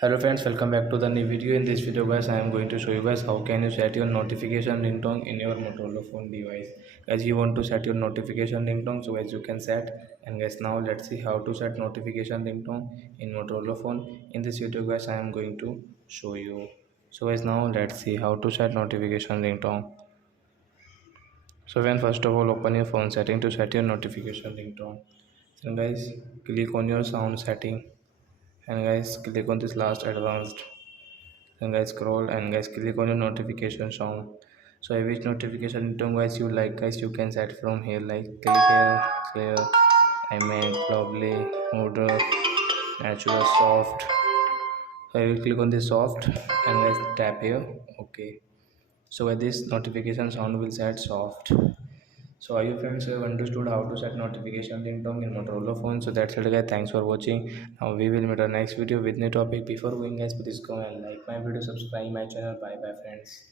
Hello friends, welcome back to the new video. In this video guys, I am going to show you guys how can you set your notification ringtone in your Motorola phone device. As you want to set your notification ringtone, so as you can set. And guys, now let's see how to set notification ringtone in Motorola phone. In this video guys, I am going to show you. So guys, now let's see how to set notification ringtone. So when first of all open your phone setting to set your notification ringtone. Then guys, click on your sound setting and guys click on this last advanced. Then guys scroll and guys click on your notification sound. So which notification tone guys you like, guys you can set from here, like click here, clear, image, lovely, order, natural, soft. So I will click on this soft and guys tap here, okay. So this notification sound will set soft. So are you friends have understood how to set notification ringtone in Motorola phone? So that's it guys, thanks for watching. Now we will meet our next video with new topic. Before going guys, please go and like my video, subscribe my channel. Bye bye friends.